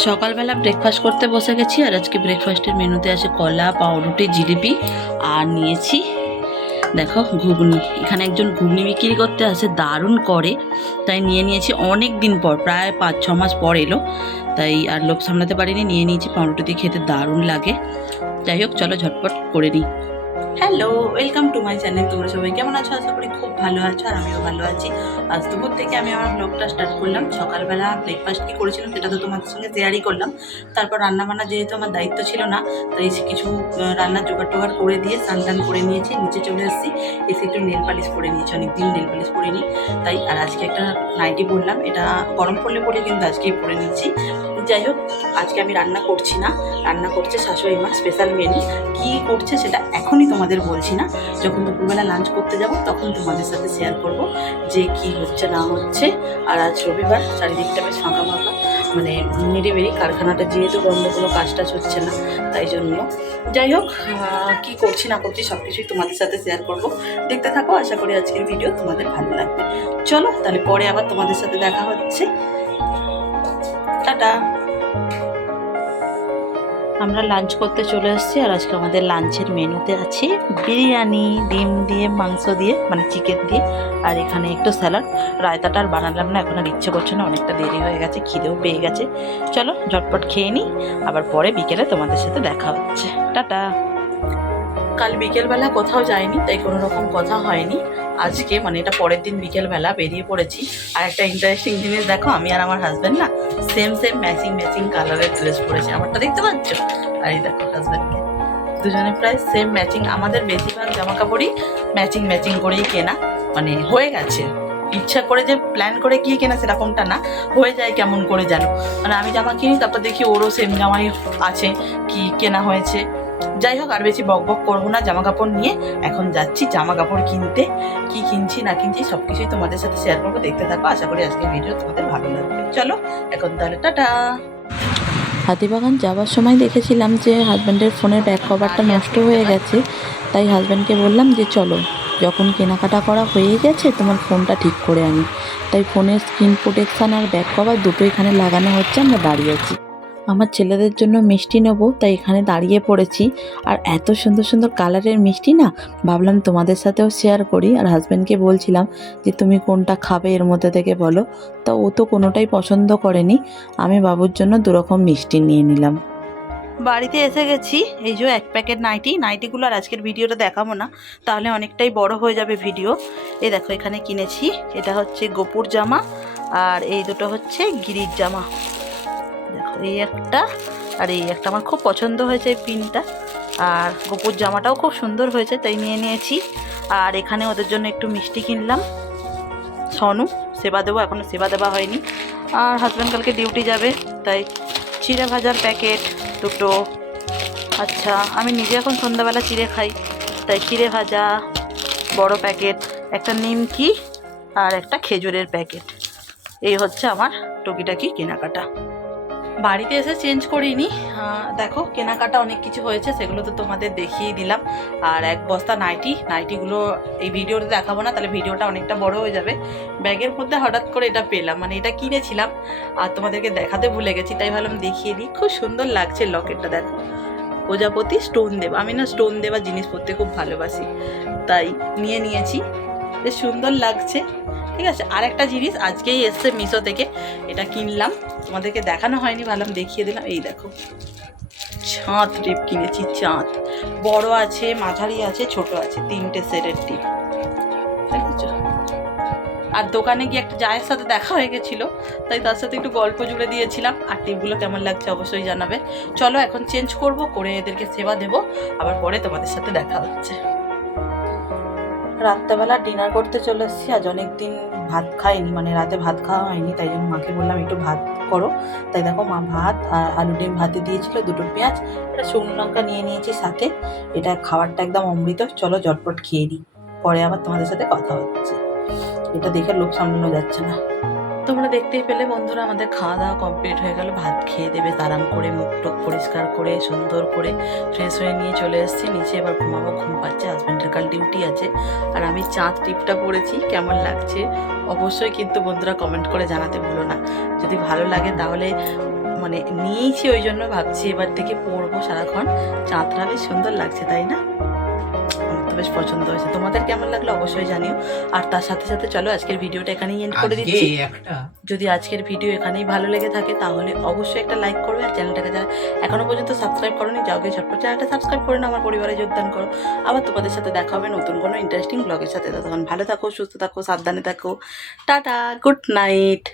সকালবেলা ব্রেকফাস্ট করতে বসে গেছি আর আজকে ব্রেকফাস্টের মেনুতে আছে কলা, পাউরুটি, জিলিপি আর নিয়েছি, দেখো ঘুগনি। এখানে একজন ঘুগনি বিক্রি করতে আসে, দারুণ করে। তাই নিয়ে নিয়েছি অনেক দিন পর, প্রায় পাঁচ, ছ মাস পর এলো। তাই আর লোক সামলাতে পারিনি, নিয়ে নিয়েছি, পাউরুটি খেতে দারুণ লাগে। যাই হোক, চলো ঝটপট করে নিই। Hello welcome to my channel তোমরা সবাই কেমন আছো? আশা করি খুব ভালো আছো আর আমিও ভালো আছি। আজ দুপুর থেকে আমি আমার ব্লগটা স্টার্ট করলাম। সকালবেলা ব্রেকফাস্ট কী করেছিলাম সেটা তো তোমাদের সঙ্গে শেয়ারই করলাম। তারপর রান্নাবান্না যেহেতু আমার দায়িত্ব ছিল না, তাই কিছু রান্নার জোগাড় টোগাড় করে দিয়ে স্নান টান করে নিয়েছি, নিচে চলে এসেছি। এসে একটু নেল পালিশ করে নিয়েছি, অনেকদিন নেল পালিশ করে নিই তাই আর আজকে একটা নাইটি পরলাম। এটা গরম পড়লে পরে কিন্তু আজকেই পরে নিয়েছি। যাই হোক, আজকে আমি রান্না করছি না। রান্না করছে শাশুড়ি মা স্পেশাল মেনু কী করছে সেটা এখনই তোমাদের বলছি না, যখন দুপুরবেলা লাঞ্চ করতে যাব তখন তোমাদের সাথে শেয়ার করব যে কি হচ্ছে, না হচ্ছে। আর আজ রবিবার, চারিদিকটা বেশ ফাঁকা ফাঁকা মানে নিরিবিলি কারখানাটা যেহেতু বন্ধ, কোনো কাজ টাজ হচ্ছে না, তাই জন্য। যাই হোক কী করছি, না করছি সব কিছুই তোমাদের সাথে শেয়ার করব। দেখতে থাকো, আশা করি আজকের ভিডিও তোমাদের ভালো লাগবে। চলো, তাহলে পরে আবার তোমাদের সাথে দেখা হচ্ছে। টাটা। আমরা লাঞ্চ করতে চলে এসেছি আর আজকে আমাদের লাঞ্চের মেনুতে আছে বিরিয়ানি, ডিম দিয়ে, মাংস দিয়ে মানে চিকেন দিয়ে আর এখানে একটু স্যালাড রায়তাটা আর বানালাম না, এখন আর ইচ্ছে করছে না, অনেকটা দেরি হয়ে গেছে, খিদেও পেয়ে গেছে। চলো, ঝটপট খেয়ে নিই, আবার পরে বিকেলে তোমাদের সাথে দেখা হচ্ছে। টাটা! কাল বিকেলবেলা কোথাও যাইনি, তাই কোনো রকম কথা হয়নি। আজকে মানে এটা পরের দিন বিকেলবেলা বেরিয়ে পড়েছি। আর একটা ইন্টারেস্টিং জিনিস দেখো, আমি আর আমার হাজব্যান্ড না সেম সেম ম্যাচিং ম্যাচিং কালারের ড্রেস পরেছে। আমারটা দেখতে পাচ্ছ? আর এই দেখো হাজব্যান্ডকে দুজনে প্রায় সেম ম্যাচিং আমাদের বেশিরভাগ জামা কাপড়ই ম্যাচিং ম্যাচিং করেই কেনা। মানে হয়ে গেছে। ইচ্ছা করে যে প্ল্যান করে গিয়ে কেনা সেরকমটা না, হয়ে যায় কেমন করে জানো। মানে আমি জামা কিনি, তারপর দেখি ওরও সেম জামাই আছে, কি কেনা হয়েছে। যাই হোক, আর বেশি বক বক করব না জামা কাপড় নিয়ে। এখন যাচ্ছি জামা কাপড় কিনতে। কি কিনছি, না কিনছি সব কিছুই তোমাদের সাথে শেয়ার করব। দেখতে থাকো, আশা করি আজকে ভিডিও তোমাদের ভালো লাগবে। চলো, এখন তাহলে টাটা। হাতিবাগান যাওয়ার সময় দেখেছিলাম যে হাজব্যান্ডের ফোনের ব্যাক কভারটা নষ্ট হয়ে গেছে। তাই হাজব্যান্ডকে বললাম যে, চলো, যখন কেনাকাটা করা হয়ে গেছে, তোমার ফোনটা ঠিক করে আনি। তাই ফোনের স্ক্রিন প্রোটেকশান আর ব্যাক কভার দুটো এখানে লাগানো হচ্ছে, আমরা দাঁড়িয়ে আছি। আমার ছেলেদের জন্য মিষ্টি নেব, তাই এখানে দাঁড়িয়ে পড়েছি। আর এত সুন্দর সুন্দর কালারের মিষ্টি না, ভাবলাম তোমাদের সাথেও শেয়ার করি। আর হাজব্যান্ডকে বলছিলাম যে, তুমি কোনটা খাবে এর মধ্যে থেকে বলো। তা ও তো কোনোটাই পছন্দ করেনি। আমি বাবুর জন্য দুরকম মিষ্টি নিয়ে নিলাম। বাড়িতে এসে গেছি। এই যে এক প্যাকেট নাইটি, নাইটিগুলো আর আজকের ভিডিওটা দেখাবো না, তাহলে অনেকটাই বড় হয়ে যাবে ভিডিও। এই দেখো এখানে কিনেছি, এটা হচ্ছে গোপুর জামা, আর এই দুটো হচ্ছে গিরির জামা। দেখো, এই একটা, আর এই একটা আমার খুব পছন্দ হয়েছে এই পিনটা। আর গোপুর জামাটাও খুব সুন্দর হয়েছে, তাই নিয়ে নিয়েছি। আর এখানে ওদের জন্য একটু মিষ্টি কিনলাম। সনু, সেবা দেবো এখনও সেবা দেওয়া হয়নি। আর হাজব্যান্ড কালকে ডিউটি যাবে, তাই চিড়ে ভাজার প্যাকেট দুটো। আচ্ছা আমি নিজে এখন সন্ধ্যাবেলা চিড়ে খাই, তাই চিড়ে ভাজা, বড় প্যাকেট একটা নিমকি, আর একটা খেজুরের প্যাকেট এই হচ্ছে আমার টুকিটাকি কেনাকাটা। বাড়িতে এসে চেঞ্জ করিনি। দেখো, কেনাকাটা অনেক কিছু হয়েছে, সেগুলো তো তোমাদের দেখিয়ে দিলাম। আর এক বস্তা নাইটি, নাইটিগুলো এই ভিডিওতে দেখাবো না, তাহলে ভিডিওটা অনেকটা বড় হয়ে যাবে। ব্যাগের মধ্যে হঠাৎ করে এটা পেলাম মানে এটা কিনেছিলাম, আর তোমাদেরকে দেখাতে ভুলে গেছি, তাই ভাবলাম দেখিয়ে দিই। খুব সুন্দর লাগছে লকেটটা, দেখো। প্রজাপতি স্টোন দেব, আমি না স্টোন দেওয়া জিনিস পরতে খুব ভালোবাসি, তাই নিয়ে নিয়েছি। বেশ সুন্দর লাগছে। ঠিক আছে? আর একটা জিনিস, আজকেই এসছে মিশো থেকে। এটা কিনলাম। তোমাদেরকে দেখানো হয়নি, ভাবলাম দেখিয়ে দিলাম। এই দেখো, চাঁদ টিপ কিনেছি, চাঁদ। বড় আছে, মাঝারি আছে, ছোট আছে, তিনটে সেটের টিপ আর দোকানে গিয়ে একটা জায়ের সাথে দেখা হয়ে গেছিল, তাই তার সাথে একটু গল্প জুড়ে দিয়েছিলাম। আর টিপগুলো কেমন লাগছে অবশ্যই জানাবে। চলো এখন চেঞ্জ করব, করে এদেরকে সেবা দেব। আবার পরে তোমাদের সাথে দেখা হচ্ছে। রাত্রেবেলা ডিনার করতে চলে এসেছি, আজ অনেক দিন ভাত খাইনি মানে রাতে ভাত খাওয়া হয়নি, তাই জন্য মাকে বললাম একটু ভাত করো। তাই দেখো মা ভাত আর আলু ডিম ভাতে দিয়েছিল, দুটো পেঁয়াজ এটা শুকনো লঙ্কা নিয়ে নিয়েছি সাথে। এটা খাবারটা একদম অমৃত, চলো ঝটপট খেয়ে দিই পরে আবার তোমাদের সাথে কথা হচ্ছে। এটা দেখে লোক সামলানো যাচ্ছে না। তোমরা দেখতেই পেলে বন্ধুরা, আমাদের খাওয়া দাওয়া কমপ্লিট হয়ে গেল। ভাত খেয়ে দেবে আরাম করে, মুখ টুক পরিষ্কার করে, সুন্দর করে ফ্রেশ হয়ে নিয়ে চলে এসেছি। নিচে এবার ঘুমাবো, ঘুম পাচ্ছে হাজব্যান্ডের কাল ডিউটি আছে। আর আমি চাঁদ টিপটা পরেছি কেমন লাগছে অবশ্যই কিন্তু বন্ধুরা কমেন্ট করে জানাতে ভুলো না। যদি ভালো লাগে তাহলে মানে নিয়েইছি ওই জন্য ভাবছি এবার থেকে পরবো সারাক্ষণ। চাঁদটা বেশ সুন্দর লাগছে, তাই না? তো বেশ পছন্দ হয়েছে। তোমাদের কেমন লাগল অবশ্যই জানিও। আর তার সাথে সাথে চলো আজকের ভিডিওটা এখানেই এন্ড করে দিচ্ছি। যদি আজকের ভিডিও এখানেই ভালো লেগে থাকে তাহলে অবশ্যই একটা লাইক করবে আর চ্যানেলটাকে যারা এখনও পর্যন্ত সাবস্ক্রাইব করোনি যাও গিয়ে ঝটপট চ্যানেলটা সাবস্ক্রাইব করে আমার পরিবারে যোগদান করো। আবার তোমাদের সাথে দেখা হবে নতুন কোনো ইন্টারেস্টিং ব্লগের সাথে। ততক্ষণ ভালো থাকো সুস্থ থাকো সাবধানে থাকো। Tata good night